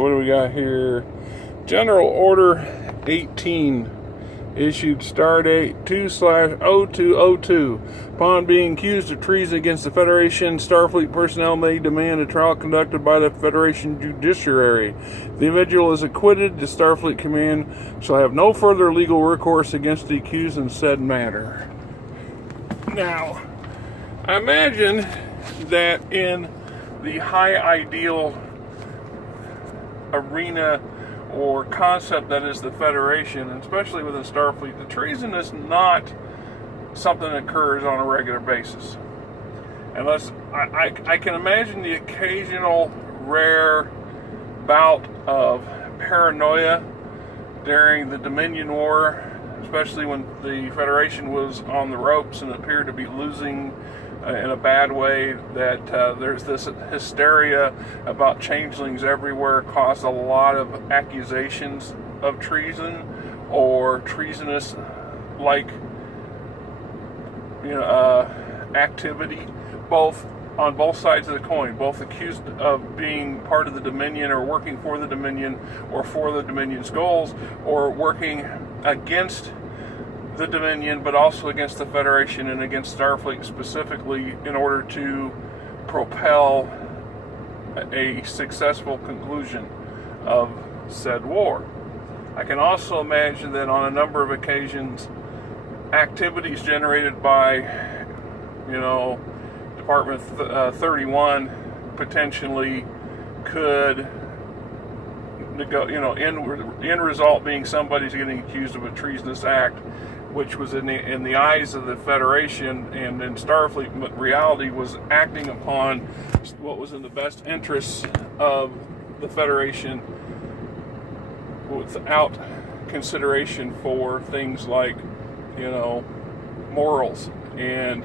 what do we got here? General Order 18, issued stardate 2/0202. Upon being accused of treason against the Federation, Starfleet personnel may demand a trial conducted by the Federation judiciary. If the individual is acquitted, the Starfleet Command shall have no further legal recourse against the accused in said matter. Now, I imagine that in the high ideal arena or concept that is the Federation, and especially within Starfleet, the treason is not something that occurs on a regular basis. Unless I can imagine the occasional rare bout of paranoia during the Dominion War, especially when the Federation was on the ropes and appeared to be losing in a bad way, that there's this hysteria about changelings everywhere, caused a lot of accusations of treason or treasonous activity, on both sides of the coin, both accused of being part of the Dominion or working for the Dominion or for the Dominion's goals, or working against the Dominion, but also against the Federation and against Starfleet specifically, in order to propel a successful conclusion of said war. I can also imagine that on a number of occasions, activities generated by, Department 31 potentially could, end result being somebody's getting accused of a treasonous act, which was in the eyes of the Federation and in Starfleet, but reality was acting upon what was in the best interests of the Federation without consideration for things like, morals and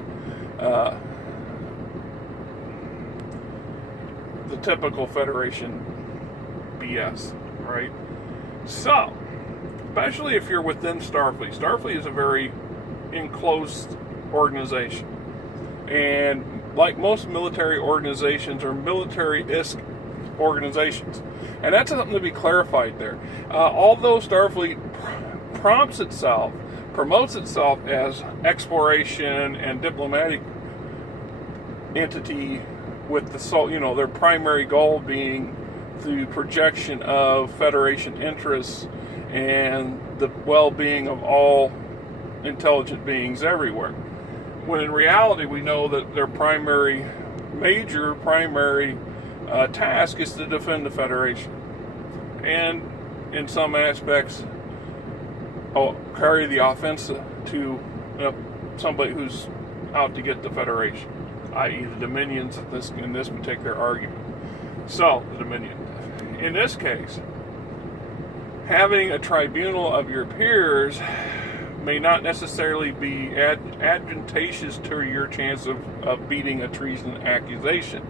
the typical Federation BS, right? So, especially if you're within Starfleet. Starfleet is a very enclosed organization. And like most military organizations or military-esque organizations, and that's something to be clarified there. Although Starfleet promotes itself as exploration and diplomatic entity, with their primary goal being the projection of Federation interests and the well-being of all intelligent beings everywhere. When in reality, we know that their primary task is to defend the Federation. And in some aspects, carry the offensive to somebody who's out to get the Federation, i.e. the Dominions in this particular argument. So, the Dominion. In this case, having a tribunal of your peers may not necessarily be advantageous to your chance of beating a treason accusation,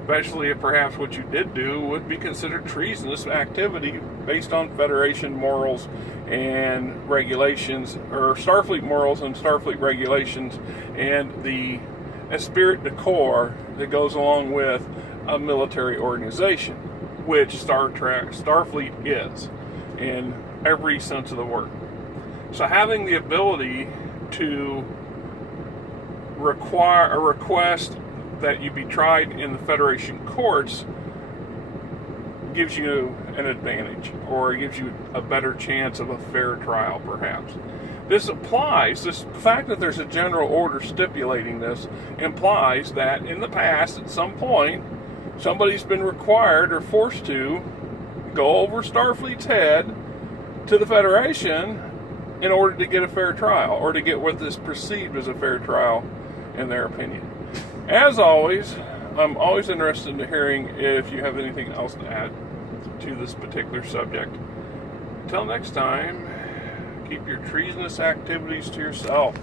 especially if perhaps what you did do would be considered treasonous activity based on Federation morals and regulations, or Starfleet morals and Starfleet regulations, and the esprit de corps that goes along with a military organization, which Starfleet is in every sense of the word. So having the ability to require a request that you be tried in the Federation courts gives you an advantage, or gives you a better chance of a fair trial, perhaps. This fact that there's a general order stipulating this implies that in the past, at some point, somebody's been required or forced to go over Starfleet's head to the Federation in order to get a fair trial, or to get what is perceived as a fair trial in their opinion. As always, I'm always interested in hearing if you have anything else to add to this particular subject. Until next time, keep your treasonous activities to yourself.